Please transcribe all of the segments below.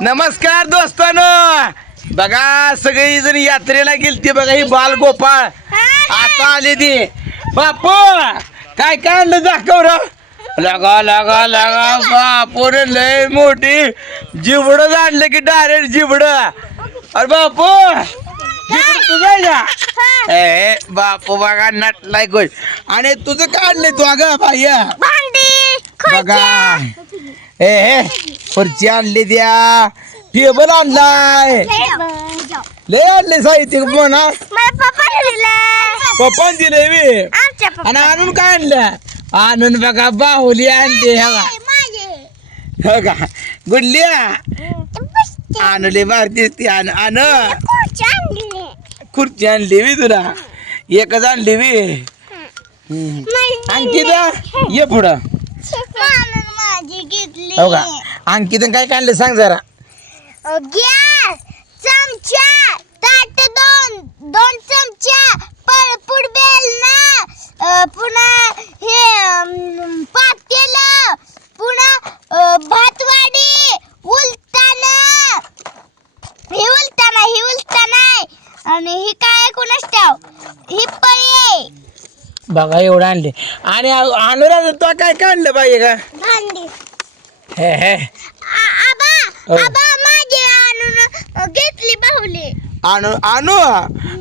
नमस्कार दोस्तानो. बघा सगळी जण यात्रेला गेलती बघा ही बाल गोपाळ. आता आले ती. बापू काय काय आणलं दाखव र लगा लगा लगा बापू रे लय मोठी. जिबड आणलं की डायरेक्ट जिबड अरे बापू तुझं ए बापू बघा नटलाय गोष्ट आणि तुझं काढलंय तू अगं भांडी बघा. ए हे खुर्ची आणली द्या. टेबल आणलाय. लय आणले साहित्य म्हणा पप्पा दिलं मी. आणि आणून काय आणलं? आणून बघा बाहुली आणली हे बघा. माझे हो का गुडल्या. आणले भारतीय ती आण खुर्ची आणली. मी तुला. एकच आणली मी. अंकिता ये पुढं. माझी घेतली. हो का? काय काढलं सांग जरा. बघा एवढं आणले. आणि अनुराध तो काय काढलं पाहिजे का? भांडी. हे हे. आ- आबा हो. आबा माझे आणून अ, घेतली बाहुली. आणू आणू?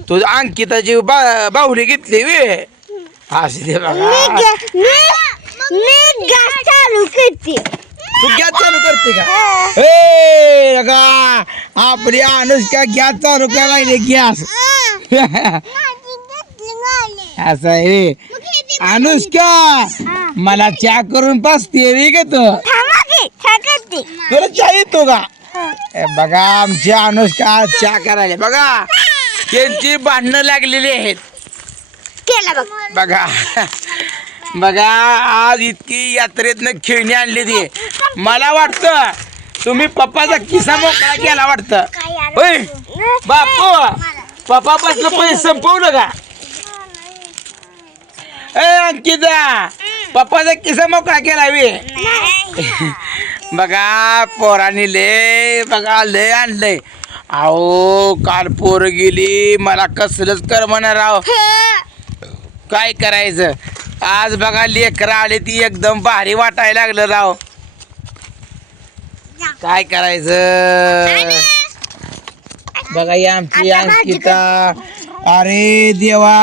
तू अंकिताची बा बाहुली घेतली वे. असे दे बघा मी गॅस चालू करते. तू गॅस चालू करते का? ए बघा आपली अनुष्का गॅस चालू करायला लागली गॅस. असं आहे. अनुष्का मला चहा करून पाचते वे ग तू. तुला चहा येतो का? ए, बघा आमची अनुष्का चहा करायला. बघा त्यांची भांडणं लागलेली आहेत. केला बघ. बघा बघा आज इतकी यात्रेतनं खेळणी आणली ती मला वाटतं तुम्ही पप्पाचा किस्सा मोकळा केला वाटतं. होय? बापू पप्पापासून पैसे संपवलं का? ए अंकिता पप्पाचा किस्सा मोकळा केला वे बघा पोरांनी लय बघा लय आणलंय. अहो काल पोरं गेली मला कसलंच कर म्हणा राव. काय करायचं? आज बघा लेकरं आले ती एकदम भारी वाटायला लागलं राव. काय करायचं? बघा ही आमची अंकिता. अरे देवा.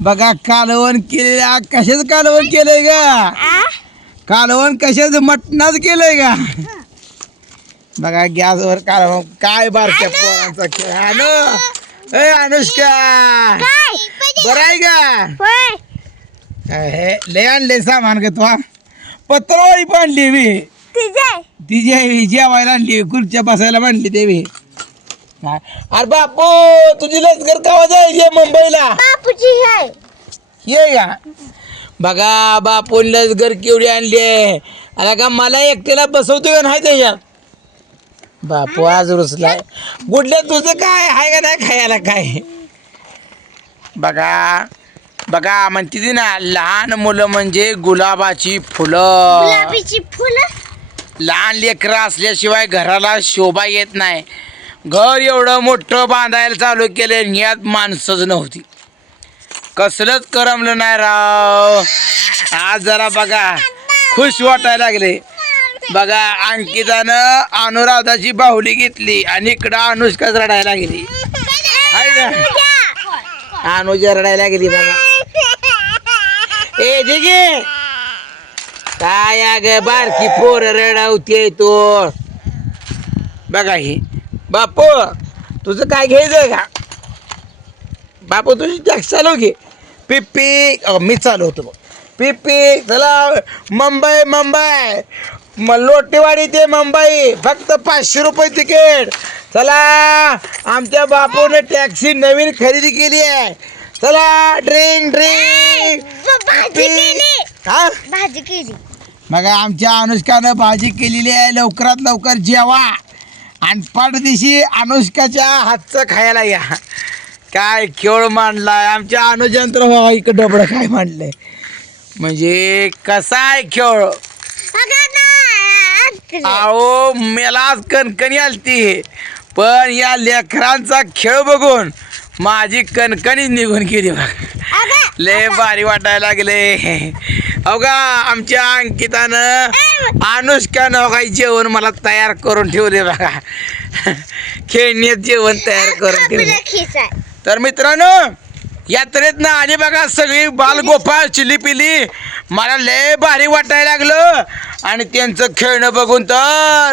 बघा कालवण केलेल्या कशाच कालवण केलंय का कालवण कशाच? मटणाच केलंय का बघा गॅसवर कालवण. काय बारक्या पोरांचा खेळ. अनु ए अनुष्का. बरं आहे का हे? लय आणले सामान का तू हा? पत्रावळी पण आणली मी ती जे जेवायला आणली खुर्च्या बसायला मांडली देवी अरे बापू तुझी लसकर कवा जायची मुंबईला. बापूची आहे ये का बघा बापून लसगर केवढी आणली आहे. अरे का मला एकट्याला बसवतो का नाही त्याच्यात? बापू आज रुसलाय. गुडल्या तुझं काय? आहे का नाही खायला काय? बघा बघा म्हणते ती ना लहान मुलं म्हणजे गुलाबाची फुलं. गुलाबीची फुलं? लहान लेकरं असल्याशिवाय घराला शोभा येत नाही. घर एवढं मोठं बांधायला चालू केलं आणि यात माणसंच नव्हती. कसलंच करमलं नाही राव. आज जरा बघा खुश वाटायला लागले. बघा अंकितानं अनुराधाची बाहुली घेतली आणि इकडं अनुष्काच रडायला गेली आहे ना? अनुजा रडायला गेली बघा. ए दिगे काय अग बारकी पोर रडवते तो. बघा ही. बापू तुझं काय घ्यायचंय का? बापू तुझी टॅक्स चालव घे. पिप्पी मी चालवतो बघ. पिप्पी चला मुंबई मुंबई. म लोटेवाडी ते मुंबई. फक्त पाचशे रुपये तिकीट. चला आमच्या बापूने टॅक्सी नवीन खरेदी केली आहे. चला ड्रिंक ड्रिंक हा? भाजी केली. मग आमच्या अनुष्कानं भाजी केलेली आहे. लवकरात लवकर जेवा. आणि पडदिशी अनुष्काच्या हातचं खायला या. काय खेळ मांडलाय? आमच्या अनुजंत्र इकडं डबडं काय मांडलंय? म्हणजे कसा आहे खेळ? अहो मला कणकणी आलती. पण या लेकरांचा खेळ बघून माझी कणकणी निघून गेली बघ. लय भारी वाटायला लागले. अवघा आमच्या अंकितानं अनुष्कानं काही जेवण मला तयार करून ठेवले बघा. खेळण्यात जेवण तयार करून ठेवले. तर मित्रांनो यात्रेत ना आली बघा सगळी बालगोपाळ चिली पिली मला लय भारी वाटायला लागलं. आणि त्यांचं खेळणं बघून तर